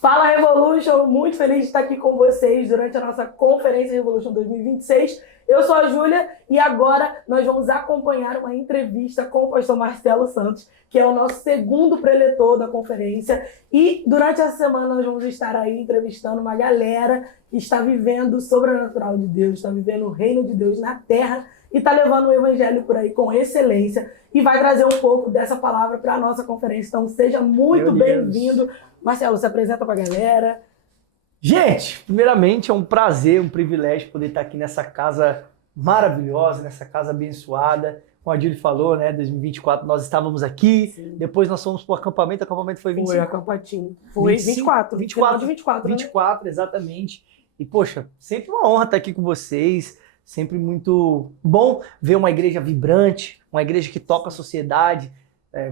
Fala Revolution, muito feliz de estar aqui com vocês durante a nossa Conferência Revolution 2026. Eu sou a Júlia e agora nós vamos acompanhar uma entrevista com o pastor Marcelo Santos, que é o nosso segundo preletor da conferência. E durante essa semana nós vamos estar aí entrevistando uma galera que está vivendo o sobrenatural de Deus, está vivendo o reino de Deus na terra e está levando o evangelho por aí com excelência e vai trazer um pouco dessa palavra para a nossa conferência. Então seja muito bem-vindo. Marcelo, se apresenta para a galera. Gente, primeiramente é um prazer, um privilégio poder estar aqui nessa casa maravilhosa, nessa casa abençoada. Como a Júlia falou, né, 2024 nós estávamos aqui, sim. Depois nós fomos para o acampamento foi 25. Foi acampatinho. Foi 24. 24, 24, 24, né? Exatamente. E poxa, sempre uma honra estar aqui com vocês, sempre muito bom ver uma igreja vibrante, uma igreja que toca a sociedade.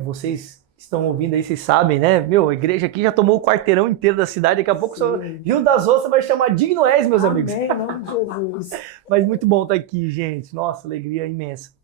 Vocês estão ouvindo aí, vocês sabem, né? Meu, a igreja aqui já tomou o quarteirão inteiro da cidade, daqui a pouco o Rio das Ostras vai chamar Dignoés, meus amigos. Amém, em nome de Jesus. Mas muito bom estar aqui, gente. Nossa, alegria imensa.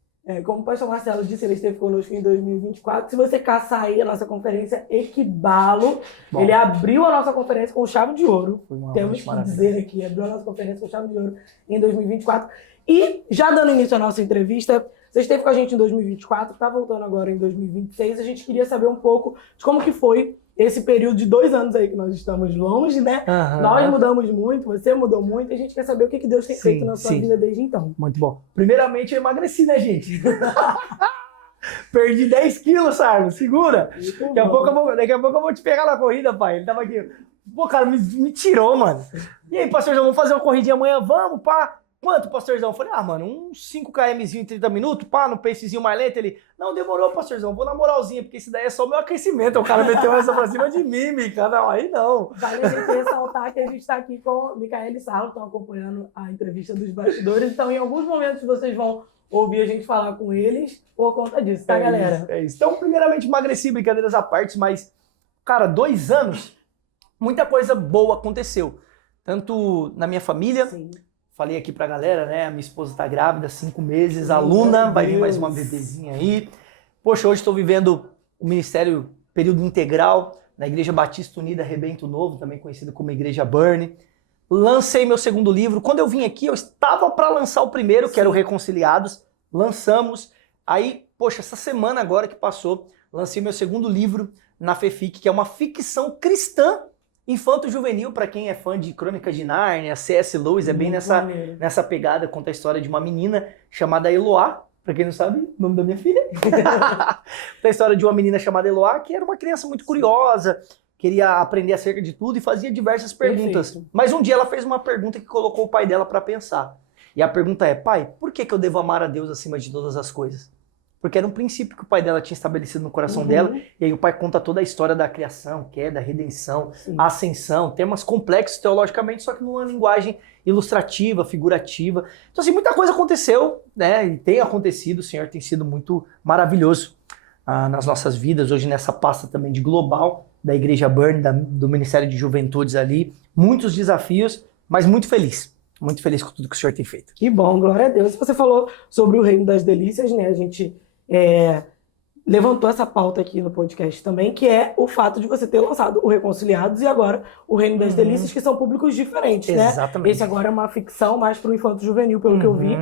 Como o pastor Marcelo disse, ele esteve conosco em 2024. Se você caçar aí a nossa conferência Equibalo, ele abriu a nossa conferência com chave de ouro. Temos que dizer aqui, abriu a nossa conferência com chave de ouro em 2024. E já dando início à nossa entrevista, você esteve com a gente em 2024, está voltando agora em 2026. A gente queria saber um pouco de como que foi esse período de 2 anos aí que nós estamos longe, né? Nós mudamos muito, você mudou muito, e a gente quer saber o que Deus tem feito na sua vida desde então. Muito bom. Primeiramente, eu emagreci, né, gente? Perdi 10 quilos, Sarno, segura. Daqui a pouco eu vou te pegar na corrida, pai. Ele tava aqui. Pô, cara, me tirou, mano. E aí, pastorzão, vamos fazer uma corridinha amanhã? Vamos, pá. Quanto, pastorzão? Eu falei, mano, uns 5 kmzinho em 30 minutos, pá, no pacezinho mais lento. Ele, não, demorou, pastorzão, vou na moralzinha, porque esse daí é só o meu aquecimento. O cara meteu essa pra cima de mim, Mica. Não, aí não. Vale a gente ressaltar que a gente tá aqui com o Micael e Sarro, estão acompanhando a entrevista dos bastidores. Então, em alguns momentos, vocês vão ouvir a gente falar com eles por conta disso, tá, galera? É isso. Então, primeiramente, emagreci, brincadeiras à parte, mas, cara, 2 anos, muita coisa boa aconteceu. Tanto na minha família... Sim. Falei aqui pra galera, né? A minha esposa tá grávida, 5 meses, aluna, vai vir mais uma bebezinha aí. Poxa, hoje estou vivendo o ministério período integral na Igreja Batista Unida Rebento Novo, também conhecida como Igreja Burn. Lancei meu segundo livro. Quando eu vim aqui, eu estava para lançar o primeiro, que era o Reconciliados. Lançamos. Aí, poxa, essa semana agora que passou, lancei meu segundo livro na FEFIC, que é uma ficção cristã infanto-juvenil, para quem é fã de Crônicas de Nárnia, C.S. Lewis, é bem nessa pegada, conta a história de uma menina chamada Eloá, para quem não sabe, o nome da minha filha. Conta a história de uma menina chamada Eloá, que era uma criança muito curiosa, queria aprender acerca de tudo e fazia diversas perguntas. Perfeito. Mas um dia ela fez uma pergunta que colocou o pai dela para pensar. E a pergunta é, pai, por que eu devo amar a Deus acima de todas as coisas? Porque era um princípio que o pai dela tinha estabelecido no coração dela. E aí o pai conta toda a história da criação, queda, redenção, ascensão, temas complexos teologicamente, só que numa linguagem ilustrativa, figurativa. Então assim, muita coisa aconteceu, né? E tem acontecido, o Senhor tem sido muito maravilhoso nas nossas vidas. Hoje nessa pasta também de global, da Igreja Burn, do Ministério de Juventudes ali. Muitos desafios, mas muito feliz. Muito feliz com tudo que o Senhor tem feito. Que bom, glória a Deus. Você falou sobre o Reino das Delícias, né? A gente levantou essa pauta aqui no podcast também, que é o fato de você ter lançado o Reconciliados e agora o Reino das Delícias, que são públicos diferentes, né? Exatamente. Esse agora é uma ficção mais para o infanto juvenil, pelo que eu vi.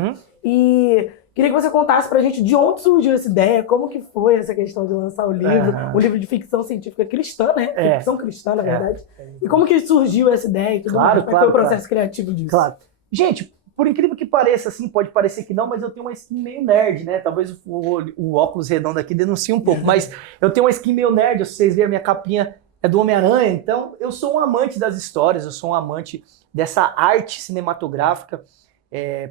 E queria que você contasse pra gente de onde surgiu essa ideia, como que foi essa questão de lançar o livro, um livro de ficção científica cristã, né? Ficção cristã, na verdade. E como que surgiu essa ideia e tudo mais? Como foi o processo criativo disso? Claro. Gente, por incrível que pareça, assim, pode parecer que não, mas eu tenho uma skin meio nerd, né? Talvez o óculos redondo aqui denuncie um pouco, mas eu tenho uma skin meio nerd, se vocês verem, a minha capinha é do Homem-Aranha, então eu sou um amante das histórias, eu sou um amante dessa arte cinematográfica.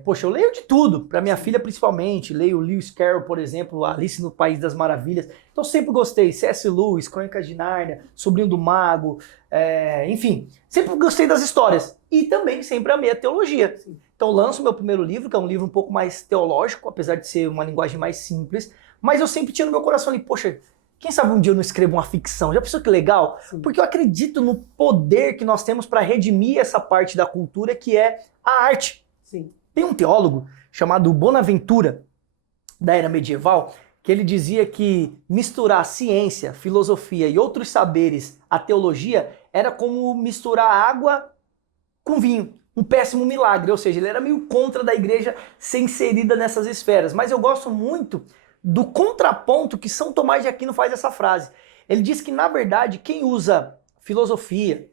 Poxa, eu leio de tudo, para minha filha principalmente, leio Lewis Carroll, por exemplo, Alice no País das Maravilhas, então sempre gostei, C.S. Lewis, Crônicas de Nárnia, Sobrinho do Mago, enfim, sempre gostei das histórias e também sempre amei a teologia. Então lanço meu primeiro livro, que é um livro um pouco mais teológico, apesar de ser uma linguagem mais simples, mas eu sempre tinha no meu coração ali, poxa, quem sabe um dia eu não escrevo uma ficção? Já pensou que legal? Sim. Porque eu acredito no poder que nós temos para redimir essa parte da cultura que é a arte. Sim. Tem um teólogo chamado Bonaventura, da era medieval, que que ele dizia que misturar ciência, filosofia e outros saberes à teologia era como misturar água com vinho. Um péssimo milagre, ou seja, ele era meio contra da igreja ser inserida nessas esferas. Mas eu gosto muito do contraponto que São Tomás de Aquino faz essa frase. Ele diz que, na verdade, quem usa filosofia,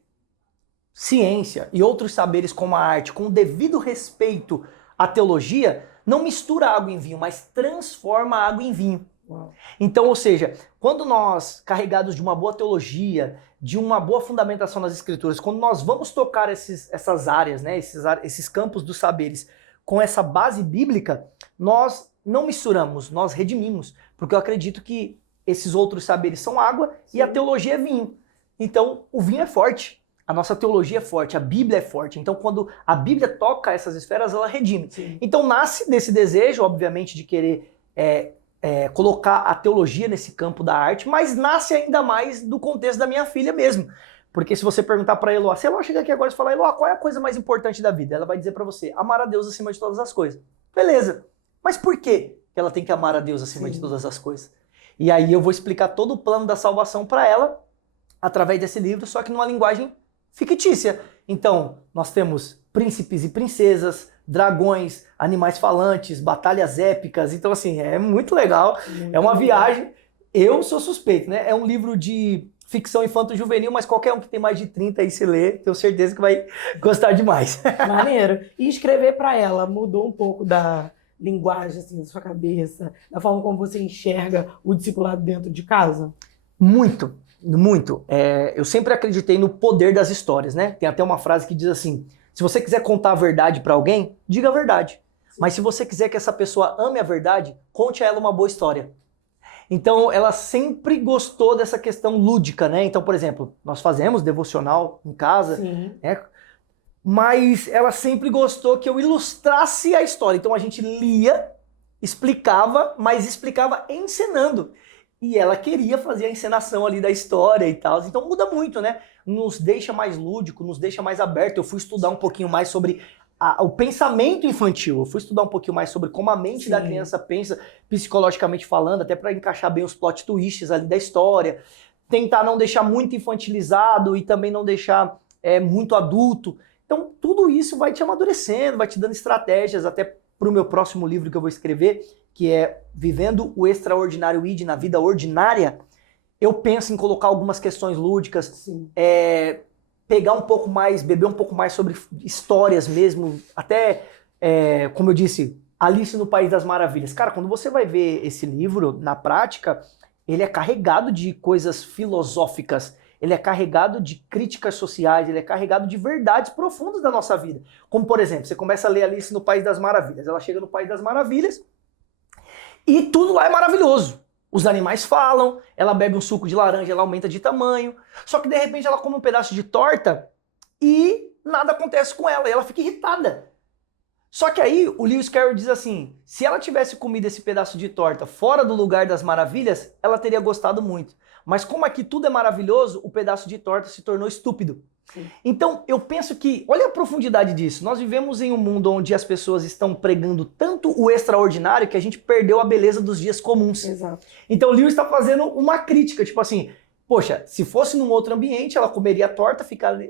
ciência e outros saberes como a arte com o devido respeito à teologia, não mistura água em vinho, mas transforma a água em vinho. Uau. Então, ou seja, quando nós, carregados de uma boa teologia, de uma boa fundamentação nas escrituras, quando nós vamos tocar essas áreas, né, esses campos dos saberes com essa base bíblica, nós não misturamos, nós redimimos, porque eu acredito que esses outros saberes são água e a teologia é vinho. Então, o vinho é forte, a nossa teologia é forte, a Bíblia é forte. Então, quando a Bíblia toca essas esferas, ela redime. Sim. Então, nasce desse desejo, obviamente, de querer colocar a teologia nesse campo da arte, mas nasce ainda mais do contexto da minha filha mesmo. Porque se você perguntar para a Eloá, se a Eloá chegar aqui agora e falar, Eloá, qual é a coisa mais importante da vida? Ela vai dizer para você, amar a Deus acima de todas as coisas. Beleza, mas por que ela tem que amar a Deus acima de todas as coisas? E aí eu vou explicar todo o plano da salvação para ela, através desse livro, só que numa linguagem fictícia. Então, nós temos príncipes e princesas, dragões, animais falantes, batalhas épicas. Então, assim, é muito legal. É uma viagem. Eu sou suspeito, né? É um livro de ficção infanto-juvenil, mas qualquer um que tem mais de 30 aí se lê, tenho certeza que vai gostar demais. Maneiro. E escrever para ela mudou um pouco da linguagem, assim, da sua cabeça, da forma como você enxerga o discipulado dentro de casa? Muito, muito. Eu sempre acreditei no poder das histórias, né? Tem até uma frase que diz assim, se você quiser contar a verdade para alguém, diga a verdade. Mas se você quiser que essa pessoa ame a verdade, conte a ela uma boa história. Então, ela sempre gostou dessa questão lúdica, né? Então, por exemplo, nós fazemos devocional em casa, né? Mas ela sempre gostou que eu ilustrasse a história. Então, a gente lia, explicava, mas explicava encenando. E ela queria fazer a encenação ali da história e tal. Então, muda muito, né? Nos deixa mais lúdico, nos deixa mais aberto. Eu fui estudar um pouquinho mais sobre o pensamento infantil. Eu fui estudar um pouquinho mais sobre como a mente da criança pensa, psicologicamente falando, até para encaixar bem os plot twists ali da história. Tentar não deixar muito infantilizado e também não deixar muito adulto. Então, tudo isso vai te amadurecendo, vai te dando estratégias até para o meu próximo livro que eu vou escrever, que é Vivendo o Extraordinário ID na Vida Ordinária. Eu penso em colocar algumas questões lúdicas, pegar um pouco mais, beber um pouco mais sobre histórias mesmo, até, como eu disse, Alice no País das Maravilhas. Cara, quando você vai ver esse livro, na prática, ele é carregado de coisas filosóficas, ele é carregado de críticas sociais, ele é carregado de verdades profundas da nossa vida. Como, por exemplo, você começa a ler Alice no País das Maravilhas, ela chega no País das Maravilhas e tudo lá é maravilhoso. Os animais falam, ela bebe um suco de laranja, ela aumenta de tamanho. Só que de repente ela come um pedaço de torta e nada acontece com ela, e ela fica irritada. Só que aí o Lewis Carroll diz assim, se ela tivesse comido esse pedaço de torta fora do lugar das maravilhas, ela teria gostado muito. Mas como aqui tudo é maravilhoso, o pedaço de torta se tornou estúpido. Sim. Então eu penso que, olha a profundidade disso, nós vivemos em um mundo onde as pessoas estão pregando tanto o extraordinário que a gente perdeu a beleza dos dias comuns. Exato. Então o Lewis está fazendo uma crítica, tipo assim, poxa, se fosse num outro ambiente, ela comeria a torta,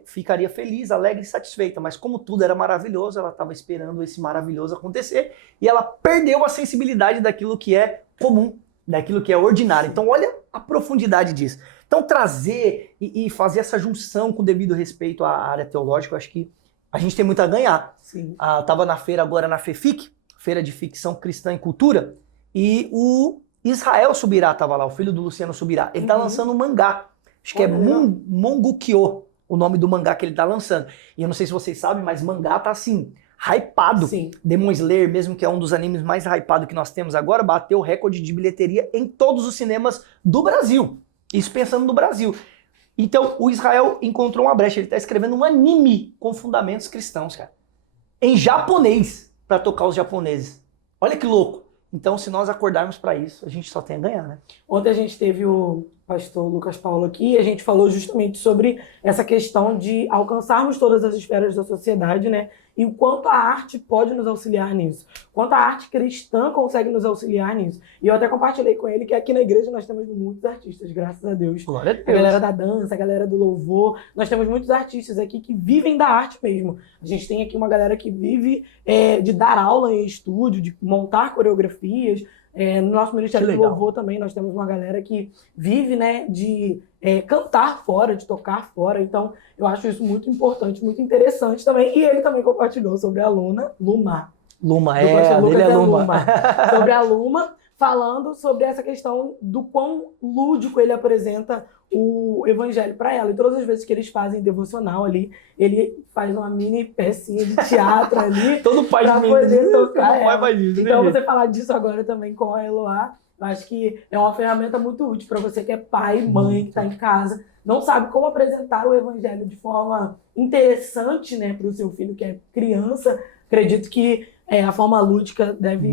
ficaria feliz, alegre e satisfeita, mas como tudo era maravilhoso, ela estava esperando esse maravilhoso acontecer e ela perdeu a sensibilidade daquilo que é comum, daquilo que é ordinário. Então olha a profundidade disso. Então trazer e fazer essa junção com devido respeito à área teológica, eu acho que a gente tem muito a ganhar. Estava na feira agora na FEFIC, Feira de Ficção Cristã e Cultura, e o Israel Subirá estava lá, o filho do Luciano Subirá. Ele está lançando um mangá, acho que é Mongukyo, o nome do mangá que ele está lançando. E eu não sei se vocês sabem, mas mangá tá assim, hypado. Sim. Demon Slayer, mesmo que é um dos animes mais hypados que nós temos agora, bateu o recorde de bilheteria em todos os cinemas do Brasil. Isso pensando no Brasil. Então, o Israel encontrou uma brecha. Ele está escrevendo um anime com fundamentos cristãos, cara. Em japonês, para tocar os japoneses. Olha que louco. Então, se nós acordarmos para isso, a gente só tem a ganhar, né? Ontem a gente teve o pastor Lucas Paulo aqui, a gente falou justamente sobre essa questão de alcançarmos todas as esferas da sociedade, né? E o quanto a arte pode nos auxiliar nisso. Quanto a arte cristã consegue nos auxiliar nisso. E eu até compartilhei com ele que aqui na igreja nós temos muitos artistas, graças a Deus. Glória a Deus. A galera da dança, a galera do louvor. Nós temos muitos artistas aqui que vivem da arte mesmo. A gente tem aqui uma galera que vive de dar aula em estúdio, de montar coreografias. No nosso Ministério do Louvor também nós temos uma galera que vive, né, de cantar fora, de tocar fora. Então, eu acho isso muito importante, muito interessante também. E ele também compartilhou sobre a aluna Luma. Luma, Ele é Luma. Sobre a Luma, falando sobre essa questão do quão lúdico ele apresenta o evangelho para ela. E todas as vezes que eles fazem devocional ali, ele faz uma mini pecinha de teatro ali. Todo pai de poder tocar ela. Então, você você falar disso agora também com a Eloá, eu acho que é uma ferramenta muito útil para você que é pai, mãe, que está em casa, não sabe como apresentar o evangelho de forma interessante, né, para o seu filho que é criança. Acredito que a forma lúdica deve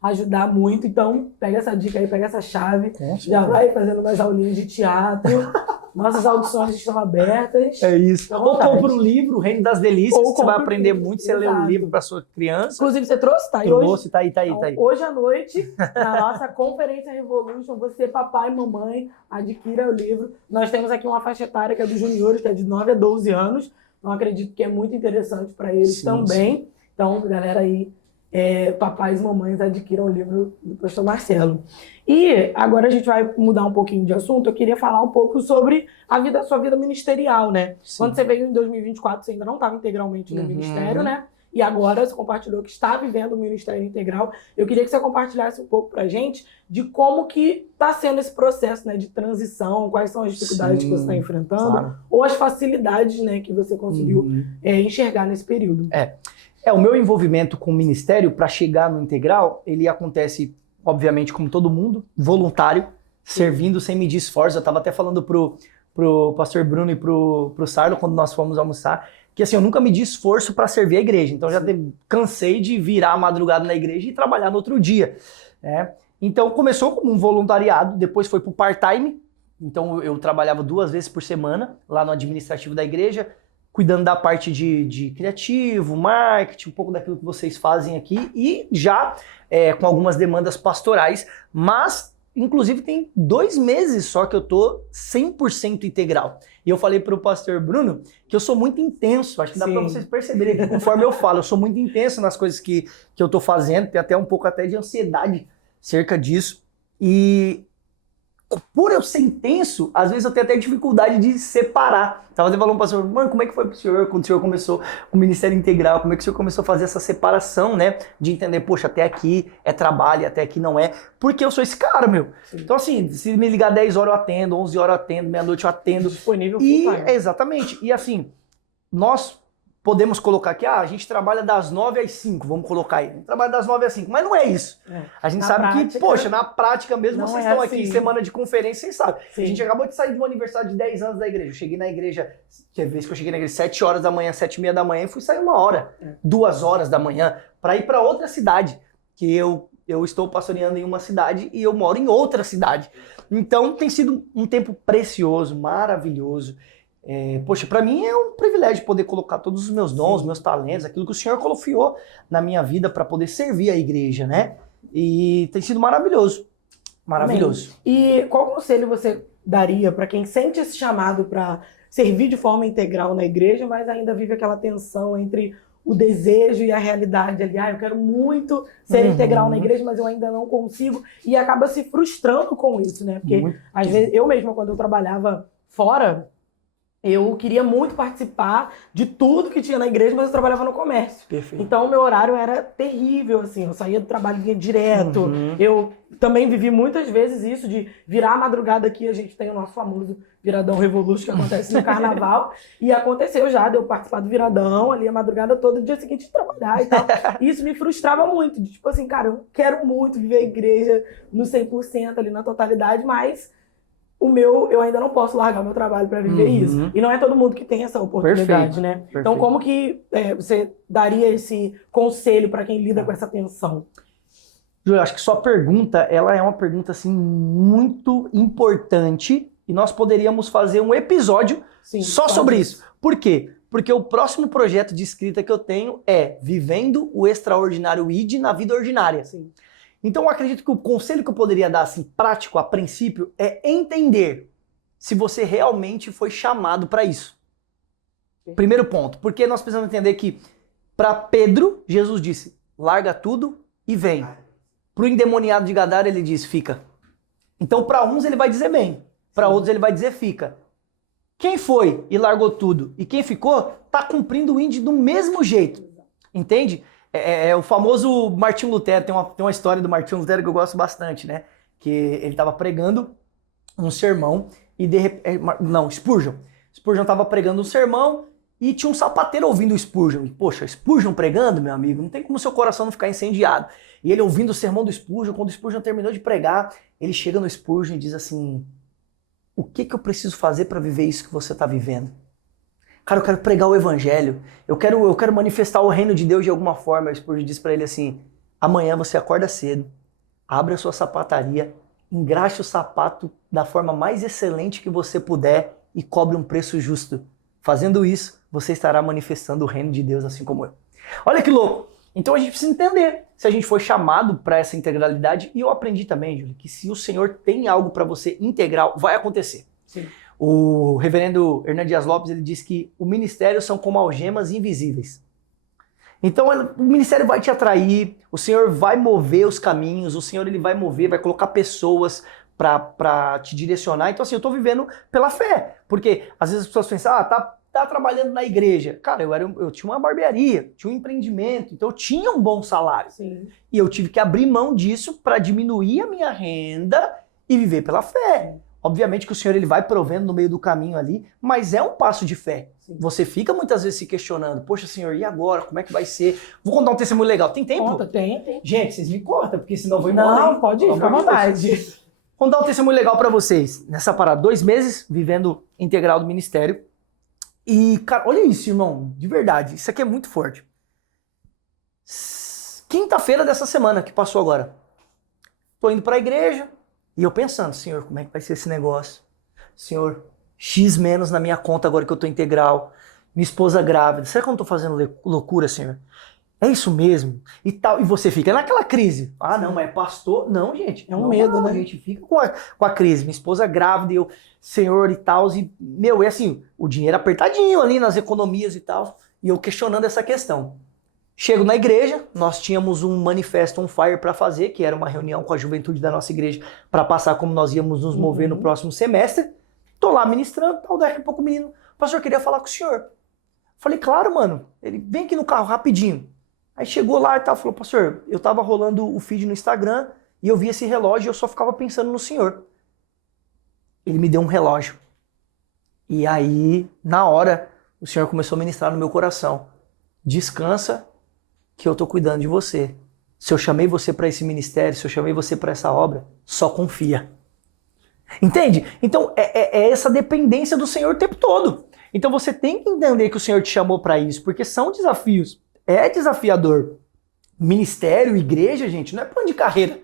ajudar muito. Então, pega essa dica aí, pega essa chave, já vai fazendo umas aulinhas de teatro. Nossas audições estão abertas. É isso. Ou compra um livro, O Reino das Delícias, que você vai aprender muito se você ler um livro para sua criança. Inclusive, você trouxe, tá aí hoje? Tá aí. Então, hoje à noite, na nossa Conferência Revolution, você, papai e mamãe, adquira o livro. Nós temos aqui uma faixa etária que é dos juniores, que é de 9 a 12 anos. Então, acredito que é muito interessante para eles também. Sim. Então, galera aí, papais e mamães, adquiram o livro do pastor Marcelo. E agora a gente vai mudar um pouquinho de assunto. Eu queria falar um pouco sobre a sua vida ministerial, né? Sim. Quando você veio em 2024, você ainda não estava integralmente no ministério, né? E agora você compartilhou que está vivendo o ministério integral. Eu queria que você compartilhasse um pouco pra gente de como que está sendo esse processo, né, de transição, quais são as dificuldades que você está enfrentando, ou as facilidades, né, que você conseguiu enxergar nesse período. O meu envolvimento com o ministério para chegar no integral, ele acontece, obviamente, como todo mundo, voluntário, servindo sem medir esforço. Eu estava até falando pro pastor Bruno e pro Sarlo, quando nós fomos almoçar, que assim, eu nunca medi esforço para servir a igreja. Então, cansei de virar a madrugada na igreja e trabalhar no outro dia. Né? Então, começou como um voluntariado, depois foi pro part-time. Então, eu trabalhava 2 vezes por semana, lá no administrativo da igreja, cuidando da parte de criativo, marketing, um pouco daquilo que vocês fazem aqui, e já com algumas demandas pastorais, mas, inclusive, tem 2 meses só que eu tô 100% integral. E eu falei pro pastor Bruno que eu sou muito intenso, acho que dá para vocês perceberem que conforme eu falo, eu sou muito intenso nas coisas que eu tô fazendo, tem até um pouco até de ansiedade cerca disso, e por eu ser intenso, às vezes eu tenho até dificuldade de separar. Tava até falando pro pastor, mano, como é que foi pro senhor quando o senhor começou com o Ministério Integral? Como é que o senhor começou a fazer essa separação, né? De entender, poxa, até aqui é trabalho, até aqui não é. Porque eu sou esse cara, meu. Sim. Então assim, se me ligar 10 horas eu atendo, 11 horas eu atendo, meia-noite eu atendo. Disponível. Exatamente. E assim, nós podemos colocar aqui, a gente trabalha das 9 às 5, vamos colocar aí. A gente trabalha das 9 às 5, mas não é isso. A gente sabe prática, que, poxa, na prática mesmo, vocês estão aqui em semana de conferência, vocês sabem. Sim. A gente acabou de sair de um aniversário de 10 anos da igreja. Eu cheguei na igreja, tinha vez que eu cheguei na igreja 7 horas da manhã, 7h30 da manhã, e fui sair 1 hora, 2 horas da manhã, para ir para outra cidade, que eu estou pastoreando em uma cidade e eu moro em outra cidade. Então tem sido um tempo precioso, maravilhoso. Poxa, para mim é um privilégio poder colocar todos os meus dons, meus talentos, aquilo que o Senhor confiou na minha vida para poder servir a igreja, né? E tem sido maravilhoso. Maravilhoso. Amém. E qual conselho você daria para quem sente esse chamado para servir de forma integral na igreja, mas ainda vive aquela tensão entre o desejo e a realidade ali? Eu quero muito ser integral na igreja, mas eu ainda não consigo, e acaba se frustrando com isso, né? Porque às vezes eu mesma, quando eu trabalhava fora, eu queria muito participar de tudo que tinha na igreja, mas eu trabalhava no comércio. Perfeito. Então, o meu horário era terrível, assim. Eu saía do trabalho e vinha direto. Eu também vivi muitas vezes isso de virar a madrugada aqui. A gente tem o nosso famoso Viradão Revolution, que acontece no carnaval. E aconteceu já de eu participar do Viradão, ali a madrugada toda, no dia seguinte de trabalhar e tal. E isso me frustrava muito. De, tipo assim, cara, eu quero muito viver a igreja no 100% ali, na totalidade, mas eu ainda não posso largar o meu trabalho para viver isso. E não é todo mundo que tem essa oportunidade, né? Perfeito. Então, como que você daria esse conselho para quem lida com essa tensão? Júlio, acho que sua pergunta, ela é uma pergunta assim muito importante e nós poderíamos fazer um episódio só sobre isso. Por quê? Porque o próximo projeto de escrita que eu tenho é Vivendo o Extraordinário ID na Vida Ordinária. Sim. Então eu acredito que o conselho que eu poderia dar assim prático a princípio é entender se você realmente foi chamado para isso. Primeiro ponto, porque nós precisamos entender que para Pedro, Jesus disse, larga tudo e vem. Para o endemoniado de Gadara, ele diz, fica. Então, para uns ele vai dizer vem, para outros ele vai dizer fica. Quem foi e largou tudo e quem ficou, tá cumprindo o ID do mesmo jeito. Entende? É o famoso Martinho Lutero, tem uma história do Martinho Lutero que eu gosto bastante, né? Que ele estava pregando um sermão e de repente... Não, Spurgeon. Spurgeon estava pregando um sermão e tinha um sapateiro ouvindo o Spurgeon. Poxa, Spurgeon pregando, meu amigo, não tem como seu coração não ficar incendiado. E ele ouvindo o sermão do Spurgeon, quando o Spurgeon terminou de pregar, ele chega no Spurgeon e diz assim, o que eu preciso fazer para viver isso que você está vivendo? Cara, eu quero pregar o evangelho, eu quero manifestar o reino de Deus de alguma forma. O Spurgeon diz para ele assim, amanhã você acorda cedo, abre a sua sapataria, engraxe o sapato da forma mais excelente que você puder e cobre um preço justo. Fazendo isso, você estará manifestando o reino de Deus assim como eu. Olha que louco! Então a gente precisa entender se a gente foi chamado para essa integralidade. E eu aprendi também, Júlio, que se o Senhor tem algo para você integral, vai acontecer. Sim. O reverendo Hernan Dias Lopes, ele diz que o ministério são como algemas invisíveis. Então o ministério vai te atrair, o Senhor vai mover os caminhos, o Senhor ele vai mover, vai colocar pessoas para te direcionar. Então assim, eu estou vivendo pela fé. Porque às vezes as pessoas pensam, tá trabalhando na igreja. Cara, eu tinha uma barbearia, tinha um empreendimento, então eu tinha um bom salário. Sim. E eu tive que abrir mão disso para diminuir a minha renda e viver pela fé. Obviamente que o Senhor ele vai provendo no meio do caminho ali, mas é um passo de fé. Sim. Você fica muitas vezes se questionando, poxa Senhor, e agora? Como é que vai ser? Vou contar um testemunho legal. Tem tempo? Conta, tem. Gente, vocês me cortam, porque senão eu vou embora. Não, pode ir, fica à vontade. Vou dar um testemunho legal para vocês. Nessa parada, 2 meses vivendo integral do ministério. E, cara, olha isso, irmão, de verdade, isso aqui é muito forte. Quinta-feira dessa semana que passou agora, tô indo pra igreja e eu pensando, Senhor, como é que vai ser esse negócio? Senhor, X menos na minha conta agora que eu tô integral, minha esposa grávida, será que eu não tô fazendo loucura, Senhor? É isso mesmo? E tal, e você fica naquela crise. Ah, não, mas é pastor? Não, gente. É um medo, né? A gente fica com a crise. Minha esposa grávida e eu, Senhor e tal. E, é assim, o dinheiro apertadinho ali nas economias e tal. E eu questionando essa questão. Chego na igreja, nós tínhamos um manifesto on fire para fazer, que era uma reunião com a juventude da nossa igreja para passar como nós íamos nos mover no próximo semestre. Tô lá ministrando, tal, daqui a pouco o menino, pastor, queria falar com o senhor. Falei, claro, mano. Ele, vem aqui no carro rapidinho. Aí chegou lá e tal, falou, pastor, eu tava rolando o feed no Instagram e eu vi esse relógio e eu só ficava pensando no senhor. Ele me deu um relógio. E aí, na hora, o senhor começou a ministrar no meu coração. Descansa que eu tô cuidando de você. Se eu chamei você para esse ministério, se eu chamei você para essa obra, só confia. Entende? Então, é essa dependência do Senhor o tempo todo. Então você tem que entender que o Senhor te chamou para isso, porque são desafios. É desafiador. Ministério, igreja, gente, não é plano de carreira.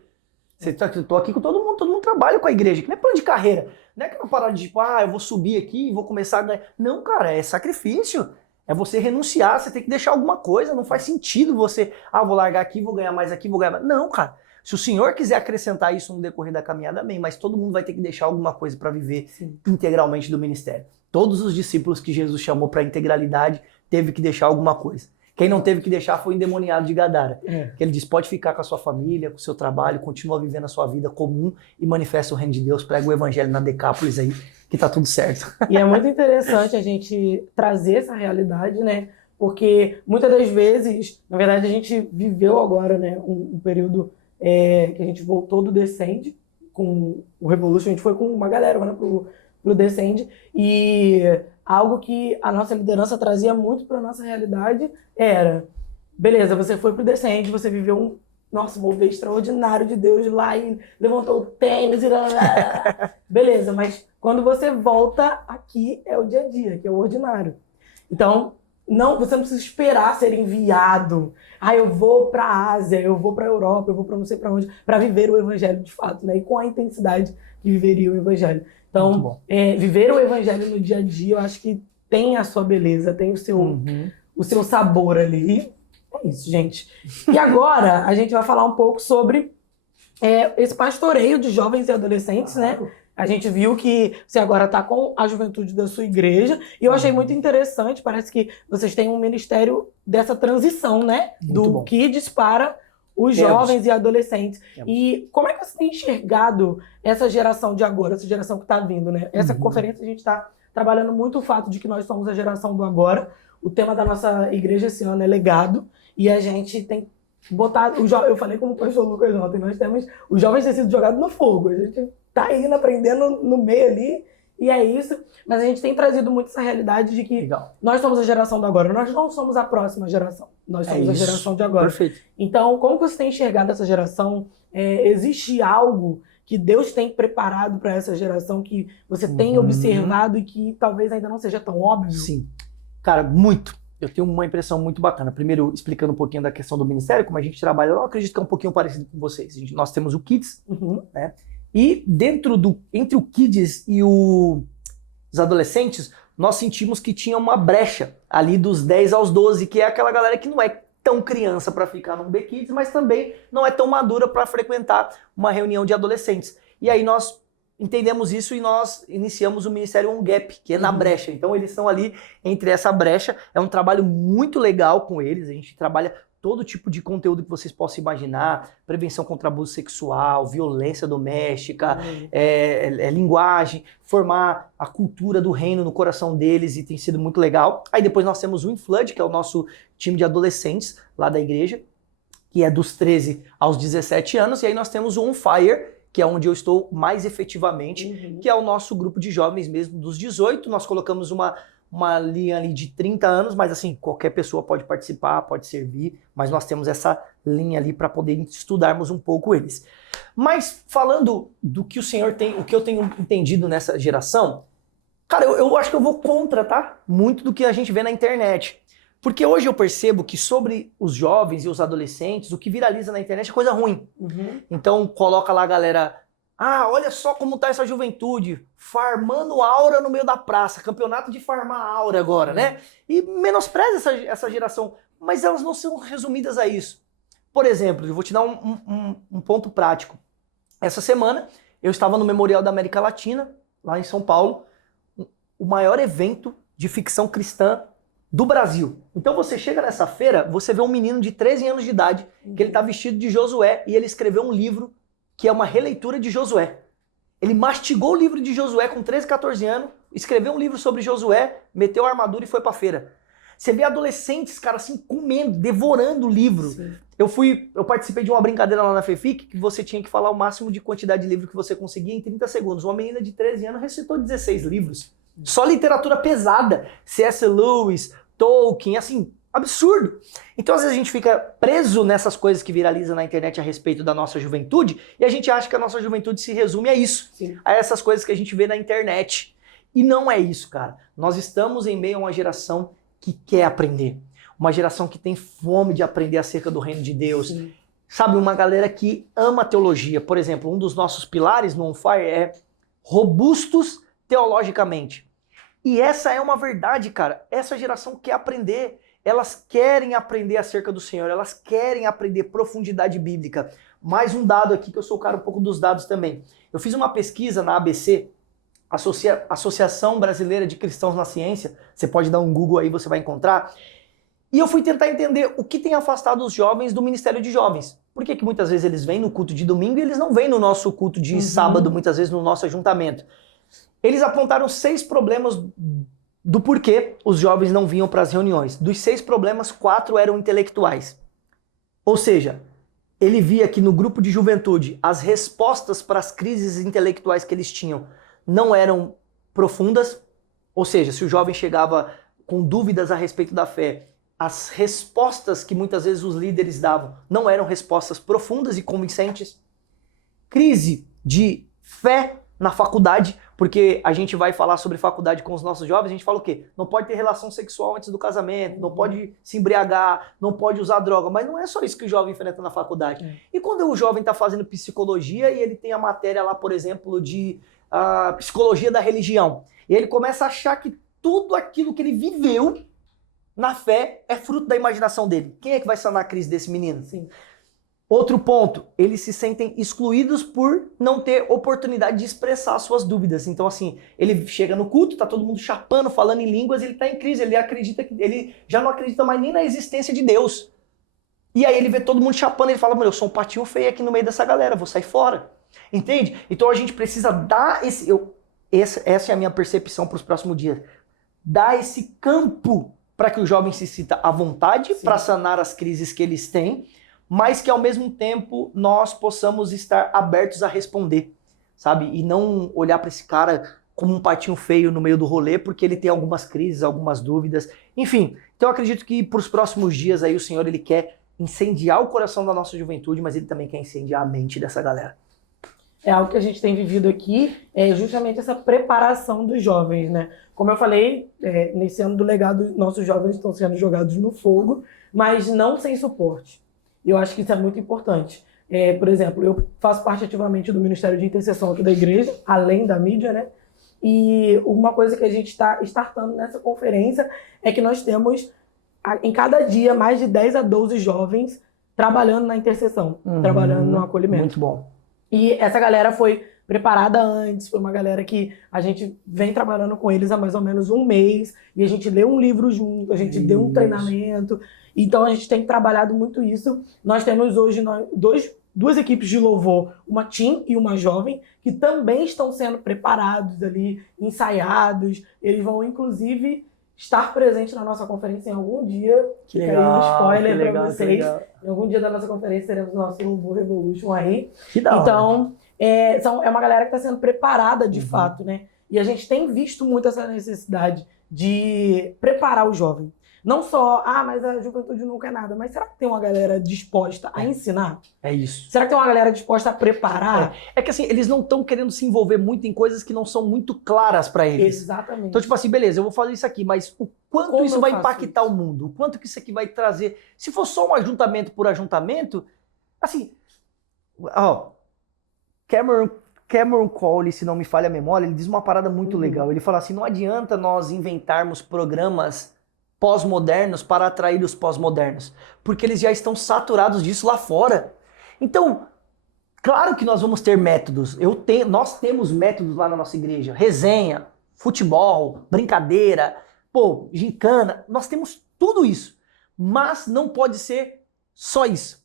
Eu tô aqui com todo mundo trabalha com a igreja, que não é plano de carreira. Não é aquela parada de tipo, eu vou subir aqui e vou começar a ganhar. Não, cara, é sacrifício. É você renunciar, você tem que deixar alguma coisa. Não faz sentido você, vou largar aqui, vou ganhar mais aqui, vou ganhar mais. Não, cara. Se o Senhor quiser acrescentar isso no decorrer da caminhada, amém. Mas todo mundo vai ter que deixar alguma coisa para viver integralmente do ministério. Todos os discípulos que Jesus chamou para integralidade teve que deixar alguma coisa. Quem não teve que deixar foi o endemoniado de Gadara. Que ele diz, pode ficar com a sua família, com o seu trabalho, continua vivendo a sua vida comum e manifesta o reino de Deus, prega o evangelho na Decápolis aí, que tá tudo certo. E é muito interessante a gente trazer essa realidade, né? Porque muitas das vezes, na verdade, a gente viveu agora, né, um período que a gente voltou do Descend, com o Revolution, a gente foi com uma galera, né, pro Descend, e algo que a nossa liderança trazia muito para nossa realidade era, beleza, você foi pro Descend, você viveu um mover extraordinário de Deus lá e levantou o tênis e beleza, mas quando você volta aqui é o dia a dia, que é o ordinário. Então, Não, você não precisa esperar ser enviado. Ah, eu vou para a Ásia, eu vou para a Europa, eu vou para não sei para onde, para viver o evangelho de fato, né? E com a intensidade que viveria o evangelho. Então, viver o evangelho no dia a dia, eu acho que tem a sua beleza, tem o seu sabor ali. É isso, gente. E agora, a gente vai falar um pouco sobre esse pastoreio de jovens e adolescentes, né? A gente viu que você agora está com a juventude da sua igreja e eu achei muito interessante, parece que vocês têm um ministério dessa transição, né? Do Kids para os jovens e adolescentes. E como é que você tem enxergado essa geração de agora, essa geração que está vindo, né? Essa conferência a gente está trabalhando muito o fato de que nós somos a geração do agora. O tema da nossa igreja esse ano é legado e a gente tem botado... Eu falei como o pastor Lucas ontem, nós temos os jovens ter sido jogados no fogo. A gente tá indo, aprendendo no meio ali, e é isso. Mas a gente tem trazido muito essa realidade de que nós somos a geração do agora, nós não somos a próxima geração, nós somos a geração de agora. Perfeito. Então, como você tem enxergado essa geração? Existe algo que Deus tem preparado para essa geração que você tem observado e que talvez ainda não seja tão óbvio? Sim. Cara, muito. Eu tenho uma impressão muito bacana. Primeiro, explicando um pouquinho da questão do ministério, como a gente trabalha, eu acredito que é um pouquinho parecido com vocês. Nós temos o Kids, né? E entre o Kids e os adolescentes, nós sentimos que tinha uma brecha ali dos 10 aos 12, que é aquela galera que não é tão criança para ficar num B-Kids, mas também não é tão madura para frequentar uma reunião de adolescentes. E aí nós entendemos isso e nós iniciamos o Ministério On Gap, que é na brecha. Então eles estão ali entre essa brecha. É um trabalho muito legal com eles. A gente trabalha todo tipo de conteúdo que vocês possam imaginar, prevenção contra abuso sexual, violência doméstica, linguagem, formar a cultura do reino no coração deles, e tem sido muito legal. Aí depois nós temos o InFlood, que é o nosso time de adolescentes lá da igreja, que é dos 13 aos 17 anos, e aí nós temos o On Fire, que é onde eu estou mais efetivamente, que é o nosso grupo de jovens mesmo dos 18, nós colocamos uma linha ali de 30 anos, mas assim, qualquer pessoa pode participar, pode servir, mas nós temos essa linha ali para poder estudarmos um pouco eles. Mas falando do que o Senhor tem, o que eu tenho entendido nessa geração, cara, eu acho que eu vou contra, tá? Muito do que a gente vê na internet. Porque hoje eu percebo que sobre os jovens e os adolescentes, o que viraliza na internet é coisa ruim. Então coloca lá a galera... Ah, olha só como tá essa juventude, farmando aura no meio da praça, campeonato de farmar aura agora, né? E menospreza essa geração, mas elas não são resumidas a isso. Por exemplo, eu vou te dar um ponto prático. Essa semana, eu estava no Memorial da América Latina, lá em São Paulo, o maior evento de ficção cristã do Brasil. Então você chega nessa feira, você vê um menino de 13 anos de idade, que ele tá vestido de Josué, e ele escreveu um livro que é uma releitura de Josué. Ele mastigou o livro de Josué com 13, 14 anos, escreveu um livro sobre Josué, meteu a armadura e foi pra feira. Você vê adolescentes, cara, assim, comendo, devorando o livro. Eu participei de uma brincadeira lá na FEFIC, que você tinha que falar o máximo de quantidade de livro que você conseguia em 30 segundos. Uma menina de 13 anos recitou 16 livros. Só literatura pesada. C.S. Lewis, Tolkien, assim... absurdo. Então às vezes a gente fica preso nessas coisas que viralizam na internet a respeito da nossa juventude e a gente acha que a nossa juventude se resume a isso, a essas coisas que a gente vê na internet. E não é isso, cara. Nós estamos em meio a uma geração que quer aprender. Uma geração que tem fome de aprender acerca do reino de Deus. Sabe, uma galera que ama teologia. Por exemplo, um dos nossos pilares no On Fire é robustos teologicamente. E essa é uma verdade, cara. Essa geração quer aprender. Elas querem aprender acerca do Senhor, elas querem aprender profundidade bíblica. Mais um dado aqui, que eu sou o cara um pouco dos dados também. Eu fiz uma pesquisa na ABC, Associação Brasileira de Cristãos na Ciência, você pode dar um Google aí, você vai encontrar, e eu fui tentar entender o que tem afastado os jovens do Ministério de Jovens. Por que muitas vezes eles vêm no culto de domingo e eles não vêm no nosso culto de sábado, muitas vezes no nosso ajuntamento? Eles apontaram 6 problemas do porquê os jovens não vinham para as reuniões. Dos 6 problemas, 4 eram intelectuais. Ou seja, ele via que no grupo de juventude as respostas para as crises intelectuais que eles tinham não eram profundas. Ou seja, se o jovem chegava com dúvidas a respeito da fé, as respostas que muitas vezes os líderes davam não eram respostas profundas e convincentes. Crise de fé na faculdade. Porque a gente vai falar sobre faculdade com os nossos jovens, a gente fala o quê? Não pode ter relação sexual antes do casamento, não pode se embriagar, não pode usar droga. Mas não é só isso que o jovem enfrenta na faculdade. E quando o jovem está fazendo psicologia e ele tem a matéria lá, por exemplo, de psicologia da religião, e ele começa a achar que tudo aquilo que ele viveu na fé é fruto da imaginação dele. Quem é que vai sanar a crise desse menino? Sim. Outro ponto, eles se sentem excluídos por não ter oportunidade de expressar suas dúvidas. Então, assim, ele chega no culto, tá todo mundo chapando, falando em línguas, ele tá em crise, ele já não acredita mais nem na existência de Deus. E aí ele vê todo mundo chapando, ele fala, mano, eu sou um patinho feio aqui no meio dessa galera, vou sair fora. Entende? Então a gente precisa dar essa é a minha percepção para os próximos dias. Dar esse campo para que o jovem se sinta à vontade para sanar as crises que eles têm, mas que ao mesmo tempo nós possamos estar abertos a responder, sabe? E não olhar para esse cara como um patinho feio no meio do rolê, porque ele tem algumas crises, algumas dúvidas. Enfim, então eu acredito que para os próximos dias aí o Senhor ele quer incendiar o coração da nossa juventude, mas ele também quer incendiar a mente dessa galera. É algo que a gente tem vivido aqui, é justamente essa preparação dos jovens, né? Como eu falei, nesse ano do legado, nossos jovens estão sendo jogados no fogo, mas não sem suporte. Eu acho que isso é muito importante. Por exemplo, eu faço parte ativamente do Ministério de Intercessão aqui da igreja, além da mídia, né? E uma coisa que a gente está startando nessa conferência é que nós temos, em cada dia, mais de 10 a 12 jovens trabalhando na intercessão, trabalhando no acolhimento. Muito bom. E essa galera foi preparada antes, foi uma galera que a gente vem trabalhando com eles há mais ou menos um mês, e a gente leu um livro junto, a gente deu um treinamento, então a gente tem trabalhado muito isso. Nós temos hoje duas equipes de louvor, uma teen e uma jovem, que também estão sendo preparados ali, ensaiados, eles vão inclusive estar presentes na nossa conferência em algum dia. Que legal, aí um spoiler para vocês. Em algum dia da nossa conferência teremos o nosso Louvor Revolution aí. Que da hora. Então, é uma galera que está sendo preparada de fato, né? E a gente tem visto muito essa necessidade de preparar o jovem. Não só, mas a juventude não quer nada, mas será que tem uma galera disposta a ensinar? É isso. Será que tem uma galera disposta a preparar? É que assim, eles não estão querendo se envolver muito em coisas que não são muito claras para eles. Exatamente. Então, tipo assim, beleza, eu vou fazer isso aqui, mas o quanto Como isso vai eu faço impactar isso? o mundo? O quanto que isso aqui vai trazer? Se for só um ajuntamento por ajuntamento, assim, ó, Cameron Cole, se não me falha a memória, ele diz uma parada muito legal. Ele fala assim, não adianta nós inventarmos programas pós-modernos para atrair os pós-modernos, porque eles já estão saturados disso lá fora. Então, claro que nós vamos ter métodos. Nós temos métodos lá na nossa igreja. Resenha, futebol, brincadeira, gincana. Nós temos tudo isso. Mas não pode ser só isso.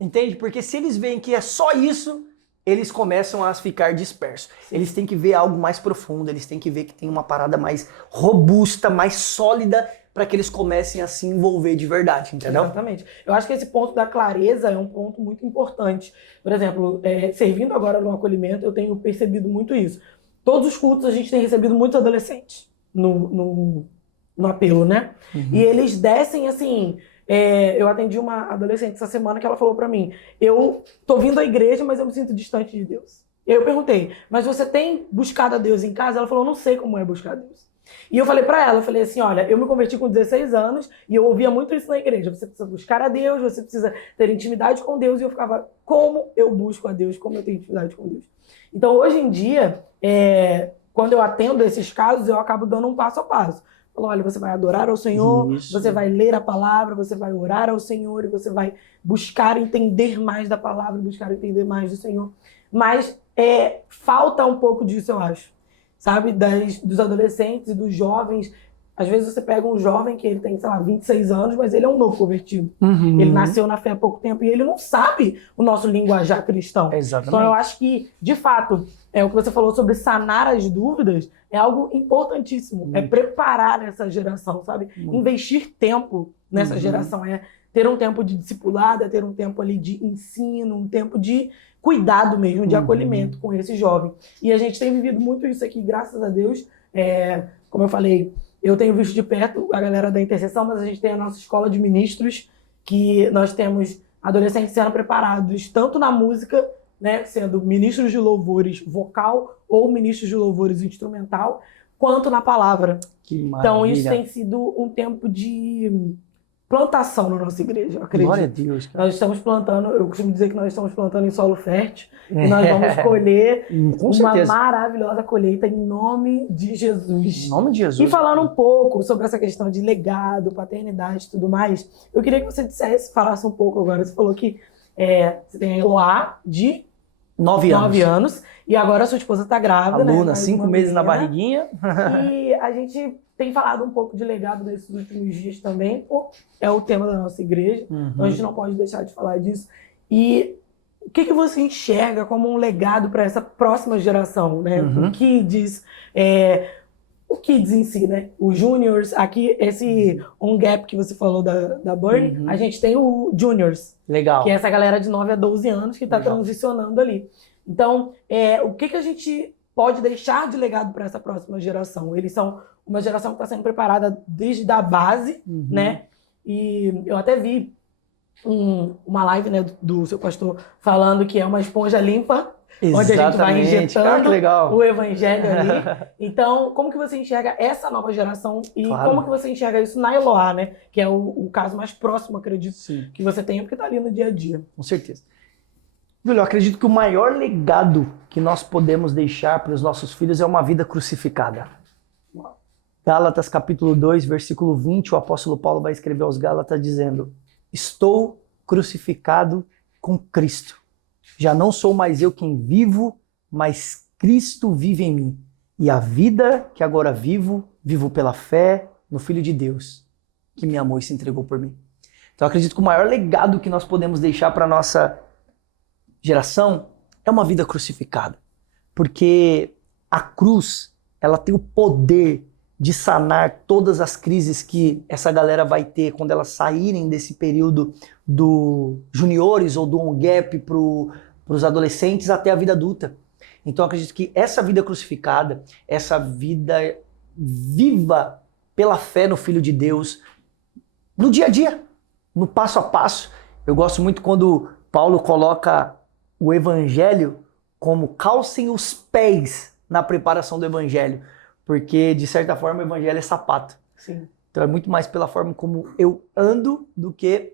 Entende? Porque se eles veem que é só isso, eles começam a ficar dispersos. Sim. Eles têm que ver algo mais profundo, eles têm que ver que tem uma parada mais robusta, mais sólida, para que eles comecem a se envolver de verdade, entendeu? Exatamente. Eu acho que esse ponto da clareza é um ponto muito importante. Por exemplo, servindo agora no acolhimento, eu tenho percebido muito isso. Todos os cultos a gente tem recebido muitos adolescentes no apelo, né? E eles descem assim... eu atendi uma adolescente essa semana que ela falou pra mim, eu tô vindo à igreja, mas eu me sinto distante de Deus. E aí eu perguntei, mas você tem buscado a Deus em casa? Ela falou, não sei como é buscar a Deus. E eu falei pra ela, eu falei assim, olha, eu me converti com 16 anos e eu ouvia muito isso na igreja. Você precisa buscar a Deus, você precisa ter intimidade com Deus. E eu ficava, como eu busco a Deus, como eu tenho intimidade com Deus? Então, hoje em dia, quando eu atendo esses casos, eu acabo dando um passo a passo. Falo, olha, você vai adorar ao Senhor, você vai ler a palavra, você vai orar ao Senhor e você vai buscar entender mais da palavra, buscar entender mais do Senhor. Mas falta um pouco disso, eu acho. Sabe, dos adolescentes e dos jovens. Às vezes você pega um jovem que ele tem, sei lá, 26 anos, mas ele é um novo convertido. Ele nasceu na fé há pouco tempo e ele não sabe o nosso linguajar cristão. Exatamente. Então eu acho que, de fato, o que você falou sobre sanar as dúvidas é algo importantíssimo. É preparar essa geração, sabe? Investir tempo nessa geração. Ter um tempo de discipulado, ter um tempo ali de ensino, um tempo de cuidado mesmo, de acolhimento com esse jovem. E a gente tem vivido muito isso aqui, graças a Deus. Como eu falei, eu tenho visto de perto a galera da intercessão, mas a gente tem a nossa escola de ministros, que nós temos adolescentes sendo preparados tanto na música, né, sendo ministros de louvores vocal ou ministros de louvores instrumental, quanto na palavra. Que maravilha. Então isso tem sido um tempo de plantação na nossa igreja, eu acredito. Glória a Deus, cara. Nós estamos plantando, eu costumo dizer que nós estamos plantando em solo fértil, e nós vamos colher Com uma certeza. maravilhosa colheita em nome de Jesus. Em nome de Jesus. E falando um pouco sobre essa questão de legado, paternidade e tudo mais, eu queria que você falasse um pouco agora. Você falou que você tem a Eloá de 9 anos, e agora a sua esposa está grávida, né? Aluna, Mais 5 uma meses na menina. barriguinha. E a gente tem falado um pouco de legado nesses últimos dias também, é o tema da nossa igreja, então a gente não pode deixar de falar disso. E o que você enxerga como um legado para essa próxima geração, né? O Kids, o Kids em si, né? Os Juniors, aqui esse On Gap que você falou da Burn, a gente tem o Juniors, Legal. que é essa galera de 9 a 12 anos que está transicionando ali. Então, o que a gente pode deixar de legado para essa próxima geração? Eles são uma geração que está sendo preparada desde a base, né? E eu até vi uma live, né, do seu pastor falando que é uma esponja limpa, onde a gente vai injetando o evangelho ali. Então, como que você enxerga essa nova geração e como que você enxerga isso na Eloá, né? Que é o caso mais próximo, acredito, que você tenha, porque está ali no dia a dia. Com certeza. Júlio, eu acredito que o maior legado que nós podemos deixar para os nossos filhos é uma vida crucificada. Gálatas capítulo 2, versículo 20, o apóstolo Paulo vai escrever aos Gálatas dizendo: estou crucificado com Cristo. Já não sou mais eu quem vivo, mas Cristo vive em mim. E a vida que agora vivo, vivo pela fé no Filho de Deus, que me amou e se entregou por mim. Então eu acredito que o maior legado que nós podemos deixar para a nossa geração é uma vida crucificada. Porque a cruz, ela tem o poder de sanar todas as crises que essa galera vai ter quando elas saírem desse período do juniores ou do on gap para os adolescentes até a vida adulta. Então eu acredito que essa vida crucificada, essa vida viva pela fé no Filho de Deus, no dia a dia, no passo a passo. Eu gosto muito quando Paulo coloca o evangelho como calcem os pés na preparação do evangelho. Porque, de certa forma, o evangelho é sapato. Sim. Então é muito mais pela forma como eu ando do que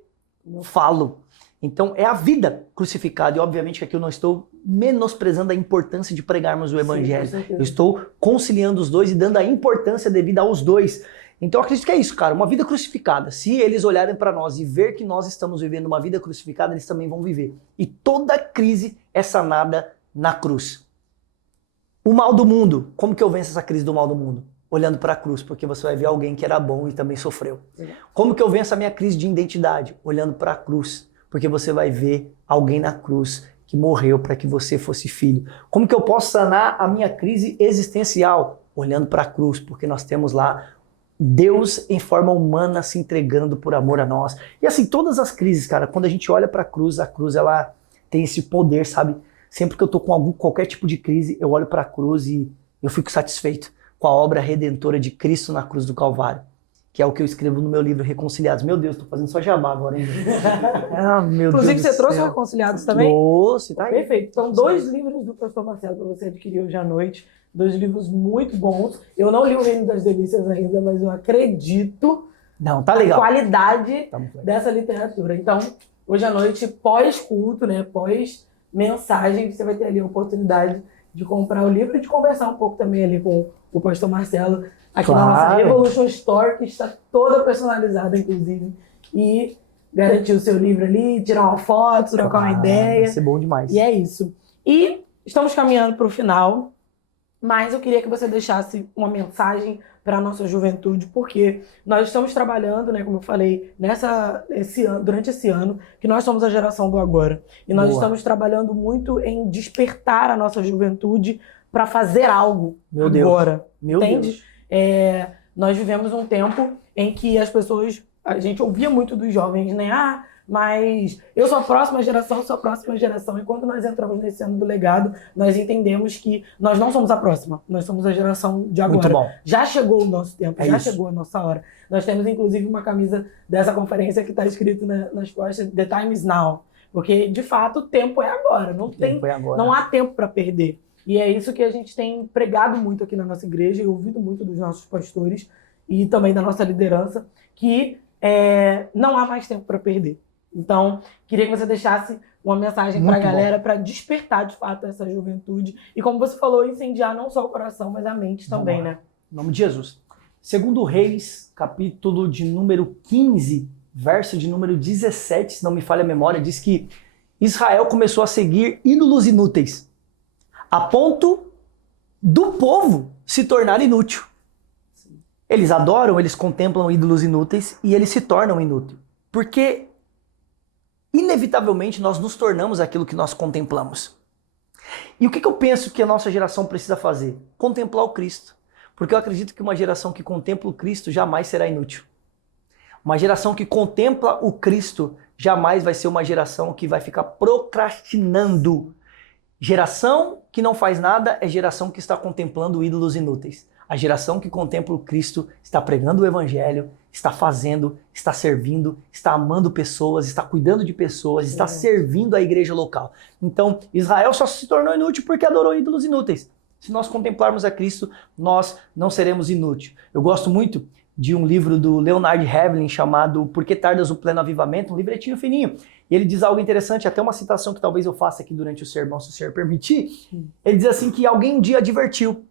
falo. Então é a vida crucificada. E obviamente que aqui eu não estou menosprezando a importância de pregarmos o evangelho. Sim, eu estou conciliando os dois e dando a importância devida aos dois. Então eu acredito que é isso, cara. Uma vida crucificada. Se eles olharem para nós e ver que nós estamos vivendo uma vida crucificada, eles também vão viver. E toda crise é sanada na cruz. O mal do mundo. Como que eu venço essa crise do mal do mundo? Olhando para a cruz, porque você vai ver alguém que era bom e também sofreu. Como que eu venço a minha crise de identidade? Olhando para a cruz, porque você vai ver alguém na cruz que morreu para que você fosse filho. Como que eu posso sanar a minha crise existencial? Olhando para a cruz, porque nós temos lá Deus em forma humana se entregando por amor a nós. E assim, todas as crises, cara, quando a gente olha para a cruz ela tem esse poder, sabe? Sempre que eu tô com qualquer tipo de crise, eu olho para a cruz e eu fico satisfeito com a obra redentora de Cristo na cruz do Calvário, que é o que eu escrevo no meu livro Reconciliados. Meu Deus, tô fazendo só jabá agora, hein? Meu Inclusive, Deus você do trouxe céu. o Reconciliados também? Trouxe, tá aí. Perfeito. Então, 2 livros do pastor Marcelo para você adquirir hoje à noite. 2 livros muito bons. Eu não li o Reino das Delícias ainda, mas eu acredito Não, tá legal. na qualidade Tá muito legal. dessa literatura. Então, hoje à noite, pós-culto, né, pós-mensagem, você vai ter ali a oportunidade de comprar o livro e de conversar um pouco também ali com o pastor Marcelo, aqui na nossa Claro. Revolution Store, que está toda personalizada, inclusive, e garantir o seu livro ali, tirar uma foto, trocar uma ideia. Vai ser bom demais. E é isso. E estamos caminhando para o final, mas eu queria que você deixasse uma mensagem para a nossa juventude, porque nós estamos trabalhando, né, como eu falei, durante esse ano, que nós somos a geração do agora. E nós Boa. estamos trabalhando muito em despertar a nossa juventude para fazer algo Meu Deus. agora. Meu Entende? Deus. Nós vivemos um tempo em que as pessoas, a gente ouvia muito dos jovens, né? Mas eu sou a próxima geração, sou a próxima geração. E quando nós entramos nesse ano do legado, nós entendemos que nós não somos a próxima, nós somos a geração de agora. Muito bom. Já chegou o nosso tempo, já isso. chegou a nossa hora. Nós temos, inclusive, uma camisa dessa conferência que está escrito nas costas, The Time is Now. Porque, de fato, o tempo é agora. Não Foi agora. há tempo para perder. E é isso que a gente tem pregado muito aqui na nossa igreja e ouvido muito dos nossos pastores e também da nossa liderança, que não há mais tempo para perder. Então, queria que você deixasse uma mensagem para a galera para despertar, de fato, essa juventude. E como você falou, incendiar não só o coração, mas a mente também, né? Em nome de Jesus. Segundo Reis, capítulo de número 15, verso de número 17, se não me falha a memória, diz que Israel começou a seguir ídolos inúteis, a ponto do povo se tornar inútil. Eles adoram, eles contemplam ídolos inúteis e eles se tornam inúteis. Porque, inevitavelmente, nós nos tornamos aquilo que nós contemplamos. E o que eu penso que a nossa geração precisa fazer? Contemplar o Cristo. Porque eu acredito que uma geração que contempla o Cristo jamais será inútil. Uma geração que contempla o Cristo jamais vai ser uma geração que vai ficar procrastinando. Geração que não faz nada é geração que está contemplando ídolos inúteis. A geração que contempla o Cristo está pregando o Evangelho, está fazendo, está servindo, está amando pessoas, está cuidando de pessoas, está servindo a igreja local. Então, Israel só se tornou inútil porque adorou ídolos inúteis. Se nós contemplarmos a Cristo, nós não seremos inúteis. Eu gosto muito de um livro do Leonard Ravenhill chamado Por que Tardas o Pleno Avivamento, um livretinho fininho. E ele diz algo interessante, até uma citação que talvez eu faça aqui durante o sermão, se o senhor permitir. Ele diz assim que alguém um dia advertiu.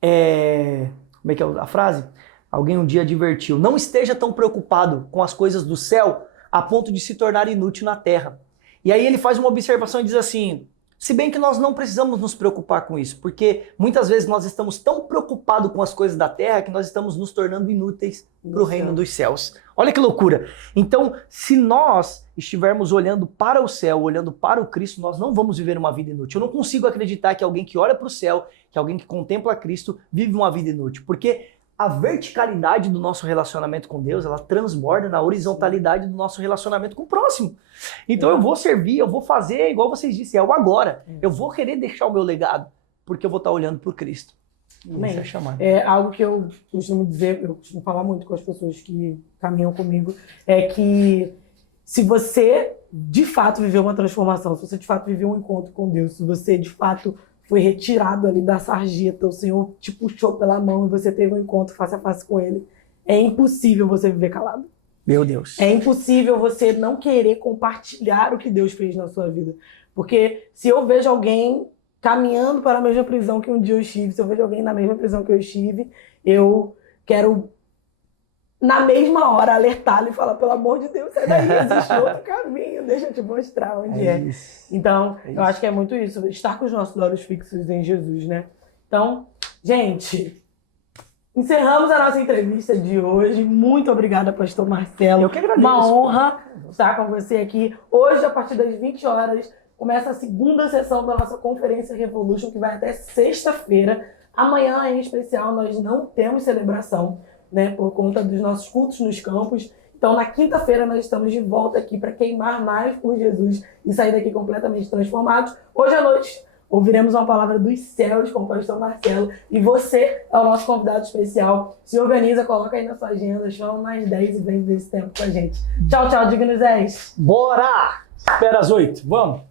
Como é que é a frase? Alguém um dia advertiu. Não esteja tão preocupado com as coisas do céu a ponto de se tornar inútil na terra. E aí ele faz uma observação e diz assim, se bem que nós não precisamos nos preocupar com isso, porque muitas vezes nós estamos tão preocupados com as coisas da terra que nós estamos nos tornando inúteis para o reino dos céus. Olha que loucura! Então, se nós estivermos olhando para o céu, olhando para o Cristo, nós não vamos viver uma vida inútil. Eu não consigo acreditar que alguém que olha para o céu, que alguém que contempla Cristo, vive uma vida inútil, porque a verticalidade do nosso relacionamento com Deus, ela transborda na horizontalidade do nosso relacionamento com o próximo. Então eu vou servir, eu vou fazer, igual vocês disseram, é o agora. Eu vou querer deixar o meu legado, porque eu vou estar olhando para o Cristo. Amém. É algo que eu costumo dizer, eu costumo falar muito com as pessoas que caminham comigo, é que se você de fato viveu uma transformação, se você de fato viveu um encontro com Deus, se você de fato foi retirado ali da sarjeta, o Senhor te puxou pela mão e você teve um encontro face a face com Ele, é impossível você viver calado. Meu Deus. É impossível você não querer compartilhar o que Deus fez na sua vida. Porque se eu vejo alguém caminhando para a mesma prisão que um dia eu estive, se eu vejo alguém na mesma prisão que eu estive, eu quero, na mesma hora, alertá-lo e falar, pelo amor de Deus, sai daí, existe outro caminho, deixa eu te mostrar onde é. Então, eu acho que é muito isso, estar com os nossos olhos fixos em Jesus, né? Então, gente, encerramos a nossa entrevista de hoje. Muito obrigada, pastor Marcelo. Eu que agradeço. Uma honra estar com você aqui. Hoje, a partir das 20 horas, começa a segunda sessão da nossa Conferência Revolution, que vai até sexta-feira. Amanhã, em especial, nós não temos celebração, né, por conta dos nossos cultos nos campos. Então, na quinta-feira, nós estamos de volta aqui para queimar mais por Jesus e sair daqui completamente transformados. Hoje à noite, ouviremos uma palavra dos céus com o pastor Marcelo. E você é o nosso convidado especial. Se organiza, coloca aí na sua agenda, chama mais 10 e vem desse tempo com a gente. Tchau, tchau, Dignos 10. Bora! Espera às 8, vamos!